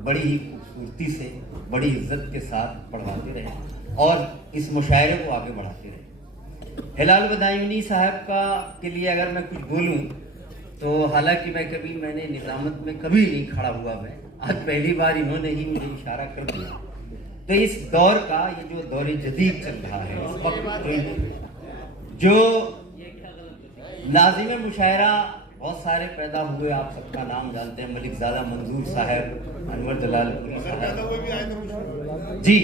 बड़ी ही खूबसूरती से, बड़ी इज्जत के साथ पढ़वाते रहे और इस मुशायरे को आगे बढ़ाते रहे। हिलाल बदायूनी साहब का के लिए अगर मैं कुछ बोलूं तो हालांकि मैंने निज़ामत में कभी नहीं खड़ा हुआ, मैं आज पहली बार इन्होंने ही मुझे इशारा कर दिया। तो इस दौर का, ये जो दौर जदीद चल रहा है इस वक्त, जो नाज़िम मुशायरा बहुत सारे पैदा हुए, आप सबका नाम जानते हैं, मलिकजादा मंजूर साहब, अनवर जलालपुरी साहब जी।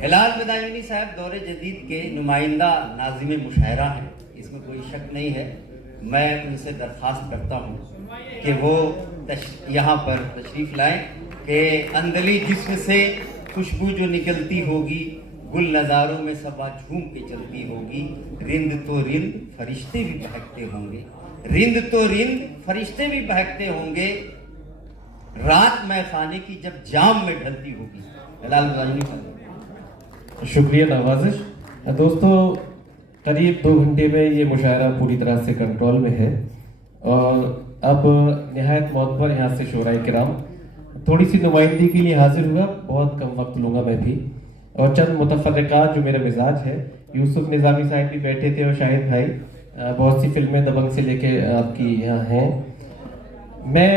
हिलाल बदायूनी साहब दौर जदीद के नुमाइंदा नाज़िम मुशायरा हैं, इसमें कोई शक नहीं है। मैं उनसे दरख्वास्त करता हूँ कि वो यहाँ पर तशरीफ़ लाएं कि अंदली जिस्म से खुशबू जो निकलती होगी, गुल नज़ारों में सबा झूम के चलती होगी, रिंद तो रिंद फरिश्ते भी बहकते होंगे, रिंद तो रिंद फरिश्ते भी बहकते होंगे, रात मैं खाने की जब जाम में ढलती होगी। हिलाल बदायूनी। शुक्रिया नवाजिश। दोस्तों, करीब 2 घंटे में ये मुशायरा पूरी तरह से कंट्रोल में है और अब निहायत मोतबर यहाँ से शोराए किराम थोड़ी सी नुमाइंदगी के लिए हाजिर हुआ। बहुत कम वक्त लूँगा मैं भी, और चंद मुतफर्रिकात जो मेरा मिजाज है। यूसुफ निज़ामी साहब भी बैठे थे और शाहिद भाई, बहुत सी फिल्में दबंग से लेके आपकी यहाँ हैं। मैं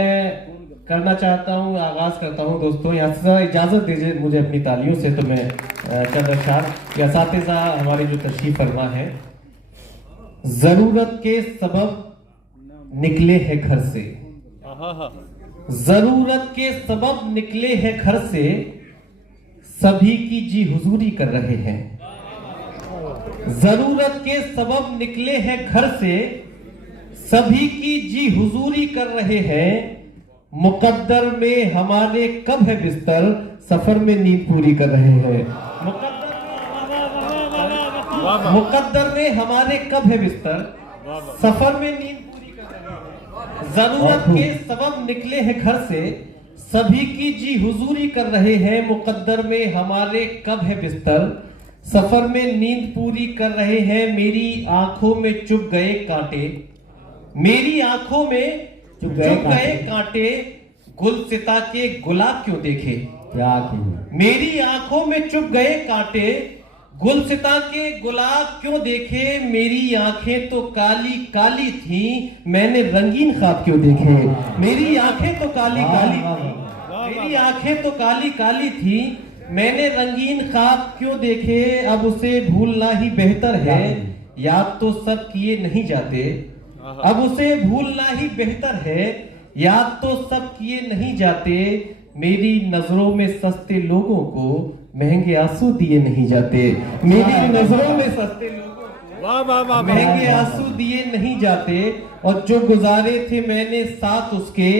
करना चाहता हूँ, आगाज़ करता हूँ दोस्तों। यहाँ से ज़रा इजाज़त दीजिए मुझे अपनी तालियों से, तो मैं चंद अशार असातिज़ा हमारे जो तशरीफ़ फरमा है। ज़रूरत के सबब निकले हैं घर से, ज़रूरत के सबब निकले हैं घर से, सभी की जी हुजूरी कर रहे हैं। ज़रूरत के सबब निकले हैं घर से, सभी की जी हुजूरी कर रहे हैं। मुकद्दर में हमारे कब है बिस्तर, सफर में नींद पूरी कर रहे हैं। मुकद्दर में हमारे कब है बिस्तर, सफर में नींद पूरी कर रहे हैं। जरूरत के सबब निकले हैं घर से, सभी की जी हुजूरी कर रहे हैं। मुकद्दर में हमारे कब है बिस्तर, सफर में नींद पूरी कर रहे हैं। मेरी आंखों में चुभ गए कांटे, मेरी आंखों में चुभ गए कांटे, गुलसिता के गुलाब क्यों देखे। क्या मेरी आंखों में चुभ गए कांटे, गुलसिता के गुलाब क्यों देखे। मेरी आंखें तो काली काली थी, मैंने रंगीन ख्वाब क्यों देखे। मेरी आंखें तो काली काली थी, मेरी आंखें तो काली काली थी, मैंने रंगीन ख्वाब क्यों देखे। अब उसे भूलना ही बेहतर है, याद तो सब किए नहीं जाते। अब उसे भूलना ही बेहतर है, याद तो सब किए नहीं जाते। मेरी नजरों में सस्ते लोगों को महंगे आंसू दिए नहीं जाते। मेरी नजरों में सस्ते लोगों को महंगे आंसू दिए नहीं जाते। और जो गुजारे थे मैंने साथ उसके,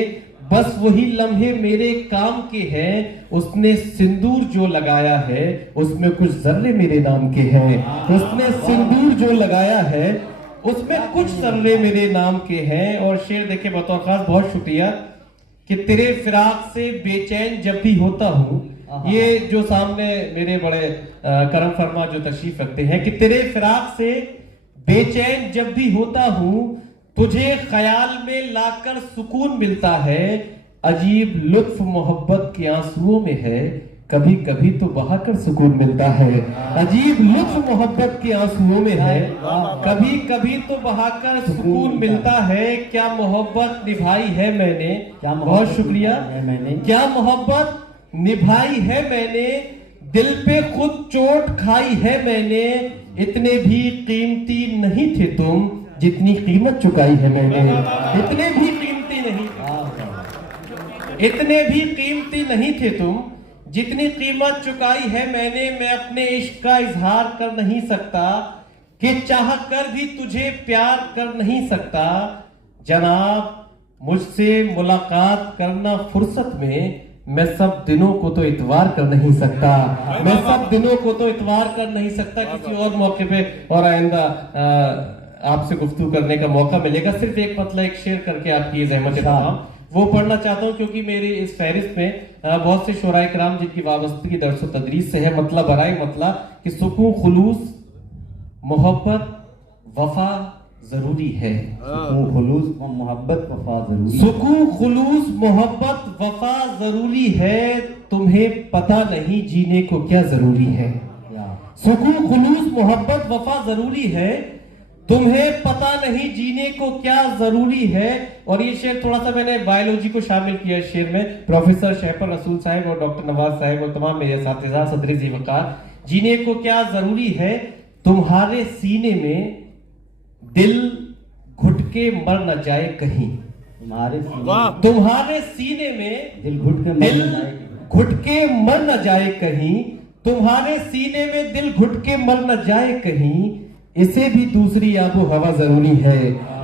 बस वही लम्हे मेरे काम के हैं। उसने सिंदूर जो लगाया है, उसमें कुछ जर्रे मेरे नाम के हैं। उसने सिंदूर जो लगाया है, उसमें कुछ जर्रे मेरे नाम के हैं। और शेर देखे बतौर खास, बहुत शुक्रिया कि तेरे फिराक से बेचैन जब भी होता हूँ। ये जो सामने मेरे बड़े करम फरमा जो तशरीफ रखते हैं कि तेरे फिराक से बेचैन जब भी होता हूँ, तुझे ख्याल में लाकर सुकून मिलता है। अजीब लुत्फ मोहब्बत के आंसुओं में है, कभी कभी तो बहाकर सुकून मिलता है। अजीब लुत्फ मोहब्बत के आंसुओं में है, कभी कभी तो बहाकर सुकून मिलता है। क्या मोहब्बत निभाई है मैंने, बहुत शुक्रिया। क्या मोहब्बत निभाई है मैंने, दिल पे खुद चोट खाई है मैंने। इतने भी कीमती नहीं थे तुम, जितनी कीमत चुकाई है मैंने। इतने भी कीमती नहीं, इतने भी कीमती नहीं थे तुम, जितनी कीमत चुकाई है मैंने। मैं अपने इश्क का इजहार कर नहीं सकता, कि चाह कर भी तुझे प्यार कर नहीं सकता। जनाब, मुझसे मुलाकात करना फुर्सत में, मैं सब दिनों को तो इतवार कर नहीं सकता। मैं सब दिनों को तो इतवार कर नहीं सकता। किसी और मौके पे और आइंदा आपसे गुफ्तगू करने का मौका मिलेगा। सिर्फ एक मतलब एक शेर करके आपकी ज़हमत वो पढ़ना चाहता हूँ, क्योंकि मेरी इस फहरिस्त में बहुत से शोराए कराम जिनकी वाबस्तगी दर्स व तदरीस से है। मतलब बराए मतलब कि सुकून, खुलूस, मोहब्बत, वफा, जरूरी है। सुकून खुलूस व मोहब्बत वफा जरूरी है। सुकून खुलूस मोहब्बत वफा जरूरी है, तुम्हें पता नहीं जीने को क्या जरूरी है। सुकून खुलूस मोहब्बत वफा जरूरी है, तुम्हें पता नहीं जीने को क्या जरूरी है। और ये शेर थोड़ा सा मैंने बायोलॉजी को शामिल किया है शेर में। प्रोफेसर शहपर रसूल साहब और डॉक्टर नवाज साहब और तमाम मेरे साथीदार सदर जी वकार, जीने को क्या जरूरी है, तुम्हारे सीने में दिल घुट के मर न जाए कहीं। तुम्हारे सीने में दिल घुट के मर न जाए कहीं। तुम्हारे सीने में दिल घुट के मर न जाए कहीं, इसे भी दूसरी आबो हवा जरूरी है।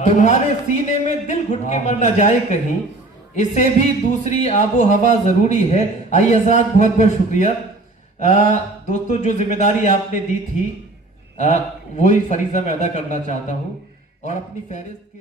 तुम्हारे सीने में दिल घुट के मर न जाए कहीं, इसे भी दूसरी आबो हवा जरूरी है। आइए आजाद, बहुत बहुत शुक्रिया। दोस्तों, जो जिम्मेदारी आपने दी थी वही फरीजा मैं अदा करना चाहता हूं और अपनी फहरिस्त के